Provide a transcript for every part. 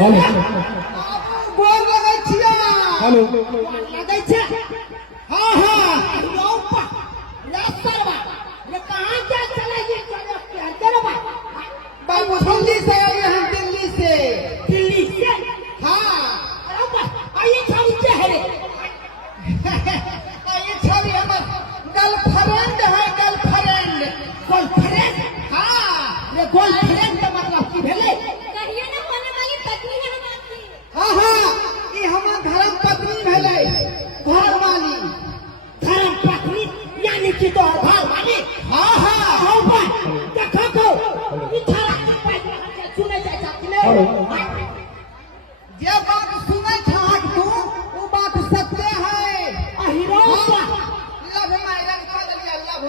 Hello गोल लगै छियै hello लगै छै हाँ हाँ लौपा लसरवा ये कहाँ क्या चला ये चलो बाबू दिल्ली से आए हैं दिल्ली से हाँ आइए छाड़ी क्या है आइए छाड़ी हमार गर्लफ्रेंड है गर्लफ्रेंड हाँ ये गर्लफ्रेंड का मतलब की भेले कहिए ना होने वाली पत्नी है हमारी। हाँ हाँ ये हमार धर्म पत्नी भेले घर वाली धर्म पत्नी यानी कि तो घर वाली। हाँ हाँ आओ भाई देखो तो इठारा सुने चाचा ने ये बात सुनै छाक तू वो बात सत्य है अहिरो लव मैरिज कर लिया लव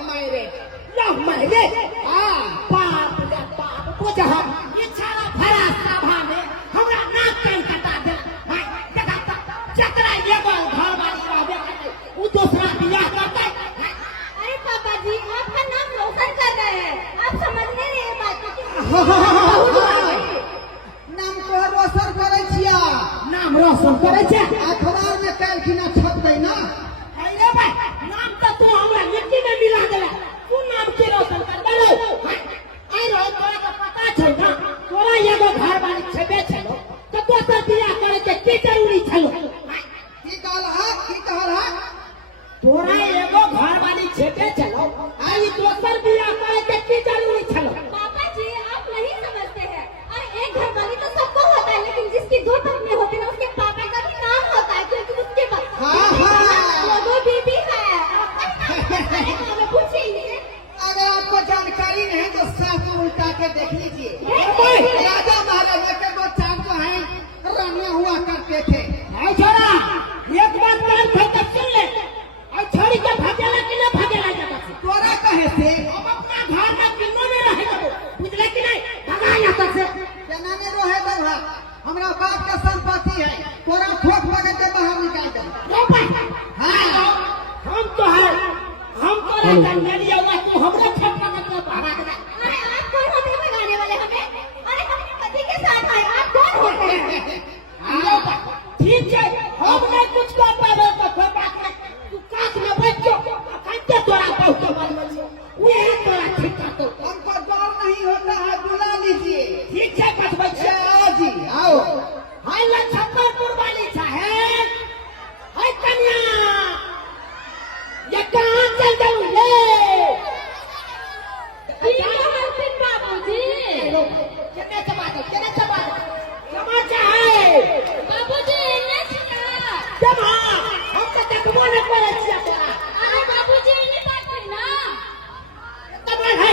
मैरिज हाँ बाप रे बाप बुझा इठारा भरा सभा में हमरा नाक कान कटा दे भाई देखा चतरा ये घर वाली रहबे करते वो दूसरा बियाह करते। अरे पापा जी आपका नाम रोशन कर रहे हैं आप समझ नहीं रहे बात को नाम को रोशन करे छिया नाम रोशन करे छे अखबार में काल्हिना छपबै ना अरे भाई नाम तो तू हमरा मिट्टी में मिला देला तू नाम के रोशन कर देलो आई रो तोरा का पता छै ना तोरा एगो घर वाली छबे छलो तो दोसर बियाह करे के की जरूरी छलो की कहल है तोरा एगो घर वाली छबे छलो आई दोसर बियाह करे के की जरूरी छलो। पापा जी आप नहीं समझते हैं और एक घर वाली तो सबको होता है लेकिन जिसकी दो पत्नी होती है उसके पापा का भी नाम होता है क्योंकि उसके हाँ, हाँ। वो बीबी है पूछिए अगर आपको जानकारी नहीं तो शास्त्र उल्टा के देख लीजिए राजा महाराजा के वो चार जो है रानियां हुआ करते थे आई छोरा एक बात कान खोल के सुन ले आई छोरी के भागेला कि ना भागेला जाता से तोरा कहे से हम अपना घर में किन्नो में रह जाबो बुझले कि नहीं भगा जाता से केना ने रहे दौड़ा हमरा बाप का संपत्ति है तोरा ठोक लगे के बाहर निकाल दे लो भाई हाँ हम तो है हम तो रंगलिया हुआ तू हमरा खेत में मतलब भगा दे। अरे आप कौन होते हैं भगाने वाले हमें अरे हम अपने पति के साथ आए आप कौन होते हैं लो भाई ठीक है हम नहीं कुछ कर पावे तो कोई बात नहीं तू काट में बैठ जा कंटे तोरा बहुत मन में वो तोरा ठीक कर दो हमको डर नहीं होता है बुला लीजिए ठीक है बस बच्चा आओ जी आओ हाय लछपरपुर वाली साहब हाय कन्या ये कहाँ चल जाऊँ ले बाबूजी कितने चबा दो समाचार है बाबूजी इन्हें छिया जब हाँ हम तो देखबो न करे छिया तोरा अरे बाबूजी इन्हें बात है ना तब है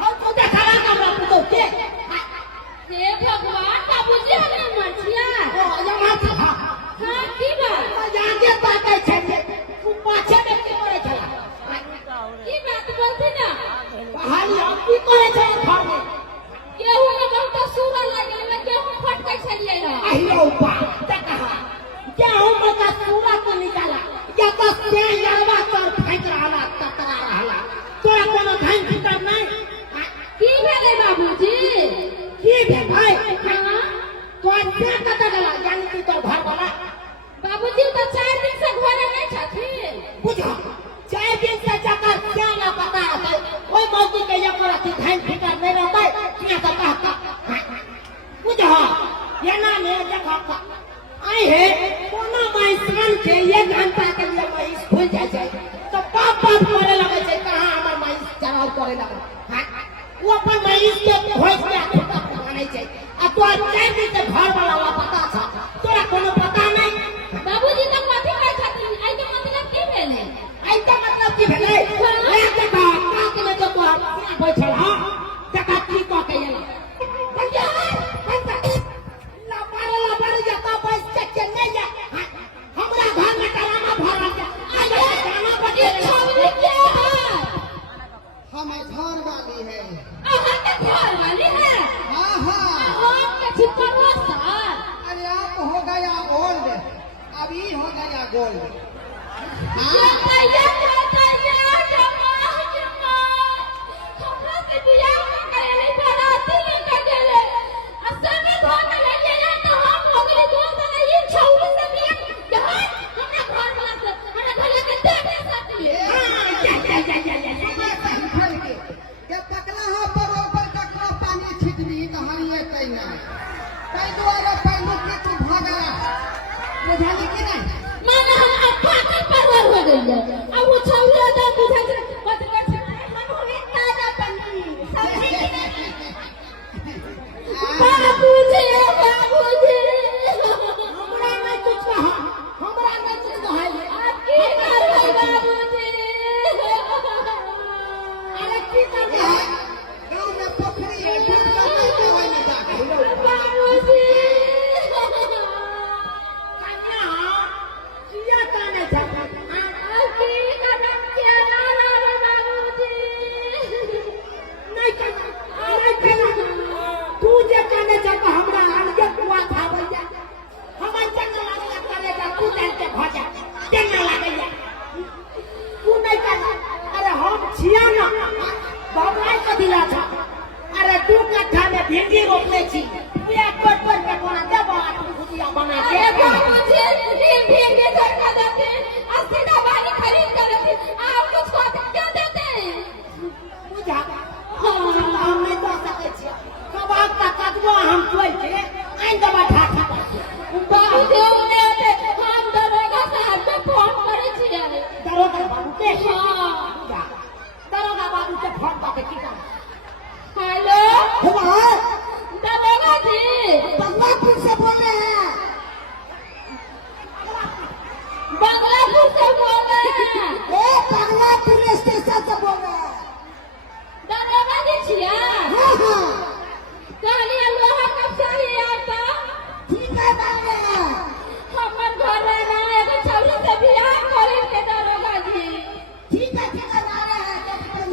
हम तो देखावा कर तो के हे भगवान बाबूजी हमें मछिया ओ यहाँ था हाँ की बात यहाँ के बात है तू पाछे में के करे चला की बात बोलती ना हाली हम की करे चला घर में गेहूं में बहुत सूरन लगे में गेहूं फट के चलिए ना अहियो बा देखा गेहूं में का पूरा तो निकाला या तो से यावा कर फेंक रहा ततरा रहा तोरा कोनो धान फिकर नहीं की भेले बाबूजी की भे भाई हाँ तो से कता गला यानी कि तो घर वाला बाबूजी तो 4 दिन से घरे नहीं छथी बुझा 4 दिन से जाकर क्या ना पता है कोई मौकी के या पर धान फिकर नहीं रहता क्या तो कहता बुझा ये ना ने देखा आई है कोनो मैसान के 1 घंटा के लिए मैं स्कूल जाए तो बाप करे लगे छै कहां हमर माई चराव करे लगे वो अपन माई के भोज में आता बने छै आ तो 4 दिन से घर वाला पता था तोरा कोनो पता नहीं बाबूजी तो कथी कर छथी आई के मतलब की भेले आई का मतलब की भेलै ए देखा कात में तो बैठल हां देखा की कह के एला ला बारे जाता बस के नहीं जा हमरा घर में ड्रामा भरल जा आज ड्रामा बजे छोरी क्या है हम घर वाली है आहा के घर वाली है हाँ हाँ हम के छिपरो सर अरे आप हो गया ओल्ड अभी हो गया गोल्ड ये कैया जमा हमरा के बियाह करे नहीं बराती लेके गेले असल में धोने लगे तो गई है अब वो छौरा तो बुझा के बदले हम हुए ताजा पंखी समझे कि नहीं बाबूजी बाबूजी हमरा नहीं कुछ कहा हमरा नहीं कुछ कहा आपकी कर भाई बाबूजी अरे की कर रहा है गाँव में पोखरी है डूब करने के वही में जाकर बाबूजी कन्या किया काने था आपकी कदम क्या ना बाबूजी नहीं करना तू जे काने जा हमरा अलगे कुआ था भैया हम चंग लगा करेगा तू जान के भजा चंग लगेगा तू नहीं करना अरे हम छिया ना बाबा का दिला था अरे 2 कट्ठा में भिंडी रोपले छी एक पर के कोना दे बात भुजिया बना के बाबूजी ये भीगे धरना देते और सीधा बाली खरीद कर देते आप कुछ बात क्यों देते बुझा हम नहीं तो सके छी कबाब का कदवा हम कोई के आई दबा ठाठा बाबूजी उन्हें होते हम दरोगा साहब को फोन करे छिए दरोगा बाबू के हाँ दरोगा बाबू के फोन करके की कर हेलो हेलो दरोगा जी बंगलापुर से बोल रहे हैं बंगलापुर से बोल रहे हैं ए बंगलापुर स्टेशन से बोल रहे हैं दरोगा जी छिया हाँ हाँ कहलिए लोहा कब चाहिए आपका ठीक है बात है हमर घर में ना एगो छौरी से बियाह करे के दरोगा जी ठीक है जा रहे हैं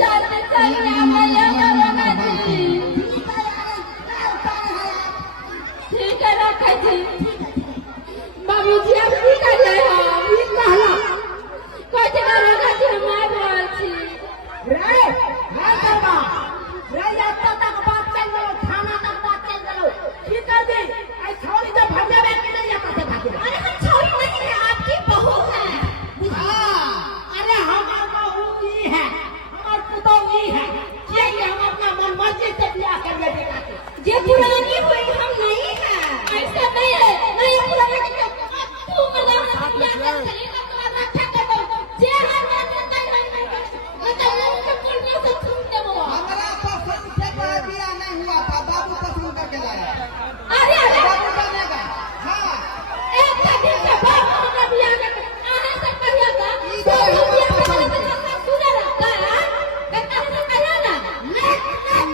जल्दी चलिए आइए दरोगा जी ठीक है उतार है ठीक है रखे जी बाबूजी अब की कर रहे हो की कहला कहते दरोगा जी हम आ रहल छी रे करबा रे यात्रा तक बात चल गलो थाना तक बात चल गलो की कर दे आई छोरी तो भजा बैठ के नहीं जाता से भागे अरे हम छौरी नहीं है आपकी बहू है हां अरे हमार बहू ही है हमार पुतौह ही है ये हम अपना मन मर्जी से बियाह कर ले बेटा के ये पुरानी हुई हम नहीं है ऐसा नहीं है नहीं पुरानी के तू मतलब बियाह कर चलेगा तो रखा कर दो जे हर बात नहीं मतलब उनके पुरने से सुन दे वो हमारा पसंद से कोई बिया नहीं हुआ था बाबू पसंद करके लाया अरे अरे बाबू बनेगा हाँ एक दिन से बाप हमरा बियाह में आने से कहिया था तो हम बियाह करने से सब सुने रहता है कहता है कहिया ना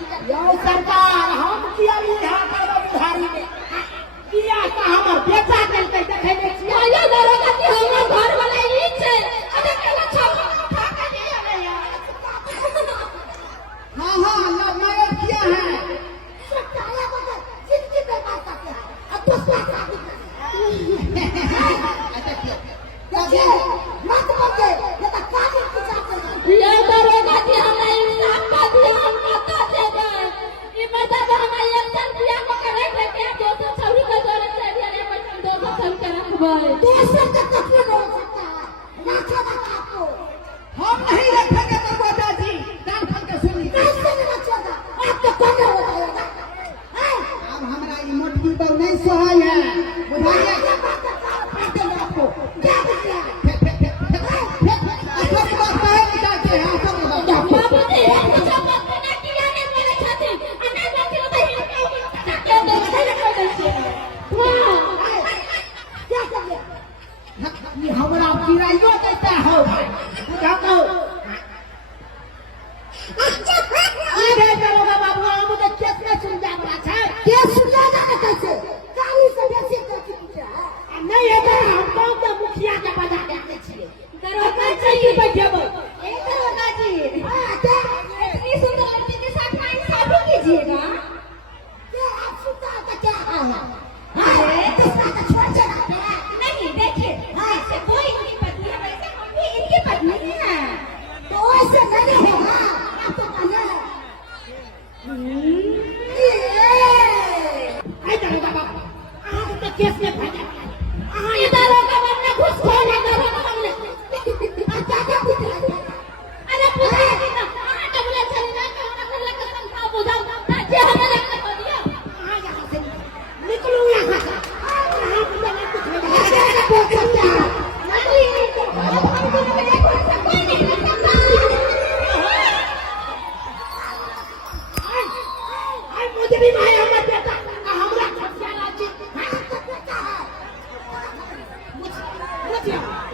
सरकार हम किया बुधारी में किया हमर बेटा देलकै देखे नहीं छियै आया दरोगा जी हमरा घर वाला ई छै अबे केला छापा उठा के ले आले हाँ हाँ लव मैरिज किया है सच्चाया बता जिंदगी बर्बाद करते हैं अब दूसरा शादी देखिए मत बोले ये तो कागज की चाहते ये दरोगा जी हमरा इंसाफ का दिया हम कता देबे ई मतलब हम इलेक्शन दिया को करे के क्या जो तो छौरी के जोरे से दिया रे बचन 200 छौरी के रखबै दूसरे का कपड़े हो सकता है रखेगा आपको हम नहीं रखेंगे तो बेटा जी कान खोल के सुनिए कैसे नहीं रखेगा आपको कौन बताएगा अब हमारा ये मोटकी बहु नहीं सोहाई है बुझाइए क्या बात है आपको क्या बतिया सब बात है निकालते हैं सब बात बाबूजी कुछ मत ना किया ने मेरे छाती अने बाकी तो ही के दे बता कर दे वाह क्या कर लिया ये हमरा किरायो देता हो बुझा को अरे दरोगा बाबू हम तो केस में सुन जा रहा था केस सुन जाना कैसे काली से बेसी करके पूछा है नहीं है तो हम गांव के मुखिया के बजा के आते छिए दरोगा चाहिए बैठेबो ए दरोगा जी हां क्या इतनी सुंदर लड़की के साथ ना इंसाफ कीजिएगा क्या आप सुनता है क्या है अरे दूसरा का छोड़ चला नहीं देखिए ऐसे कोई नहीं पति है वैसे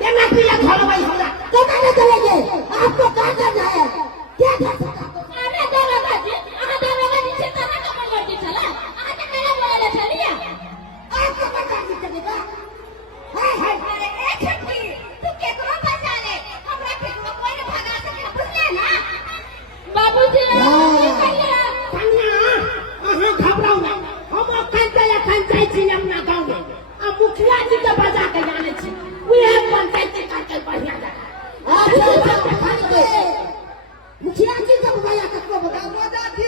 ये ना कि ये घर भाई हमरा तो कहने चलेंगे आपको क्या करना है क्या कर सकते हैं? अरे दारोगा जी से तना कमल वर्दी चला आज मेरा बोले चलिए आपको पता नहीं चलेगा अरे ए छुट्टी तू केकरो बचा ले हमरा केकरो कोई न भगा सके बुझले ना बाबूजी कहिया कन्या घबराओ ना हम पंचायत छी अपना गांव में अब मुखिया जी के बजा के जाने छी वे पंचायत करके बढ़िया जा मुखिया जी का बुलाया किसको बता दादा जी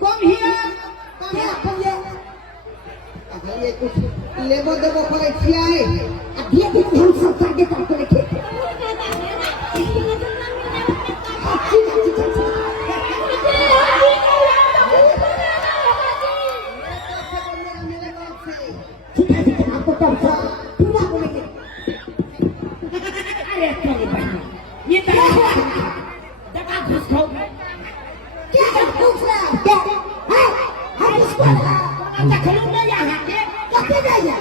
कम हियर ये कुछ लेबो देबो करे खियाए अब ये दिन हम सब करके करके रखे ठीक है आपको कब पूरा बोलेंगे अरे तेरी बहन ये तो जगह घुस खाओ क्या पूछ रहा है क्या है इसको अच्छा खलूंगा यहाँ के कभी नहीं है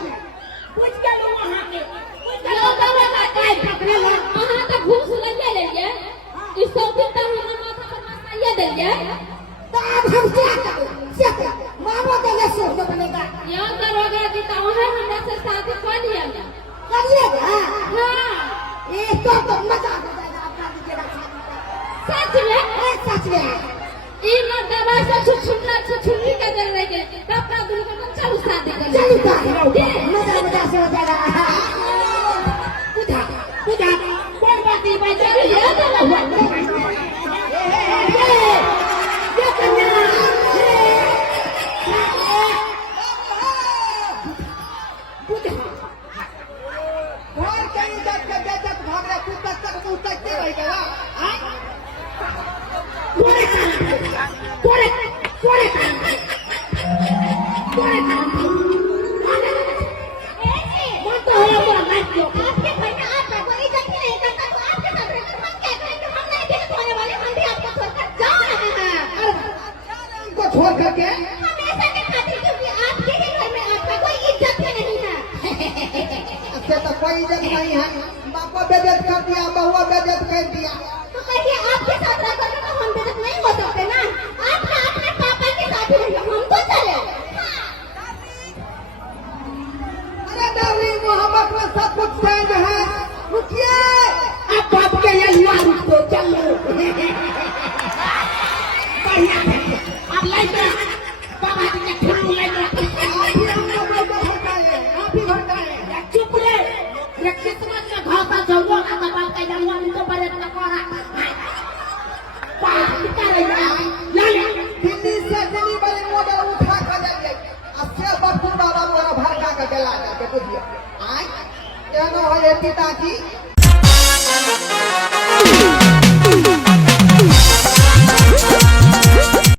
कुछ के लो वहाँ के कुछ के लो लो दारोगा काय पकड़े लो वहां तक घूस ले लिए इस सब दिन तक हमरा माथा पर मसाइया दे लिए तो अब हम क्या करें मारो देने से हो बनेगा या दारोगा जी तो वहां हमरा से शादी कर लिया करिएगा हां ये तो मजा आ जाएगा अपना दीजिएगा सच में सच में ई मर्दबा से छुछुन्नी के दे लगे कपड़ा दुर्गा चलू शादी कर ले चलिए मजा मजा से हो जाएगा पूजा कोई बात नहीं बचा ये तो ये कन्या और कहीं तक के बेचत भाग रहा तू तक मुंह तक के रह गया कोरे मन तो है पूरा मैच जो आपके घर में आप कोई इज्जत ही नहीं करता तो आपके साथ रहकर हम क्या करेंगे हम नहीं इज्जत होने वाले हम भी आपको छोड़कर जा रहे हैं उनको छोड़ करके हमेशा के खातिर क्योंकि आपके ही घर में आपका कोई इज्जत ही नहीं है इससे तो कोई इज्जत नहीं है बापा बेइज्जत कर दिया बहुआ बेइज्जत कर दिया तो कहिए आपके साथ रहकर तो हम बेइज्जत नहीं हो सकते ना आप अपने पापा के साथ ही रहिए हम तो चले अरे डार्लिंग मोहब्बत में सब कुछ चेंज है रुकिए अब बाप के ये हुआ रुको चलो बढ़िया अब ले जा बाबा जी के ठुल्लू ले जा आप ही हम लोग को हटाए आप ही हटाए चुप रे ये किस्मत से घाटा जाऊंगा का बाप का जाऊंगा तो बड़े का कोरा पास कर ले दिल्ली से दिल्ली वाले मॉडल उठा कर ले गए अस्से बरसों बाबा वाला भड़का के चला करके बुझिए आज क्या ना हो ये पिताजी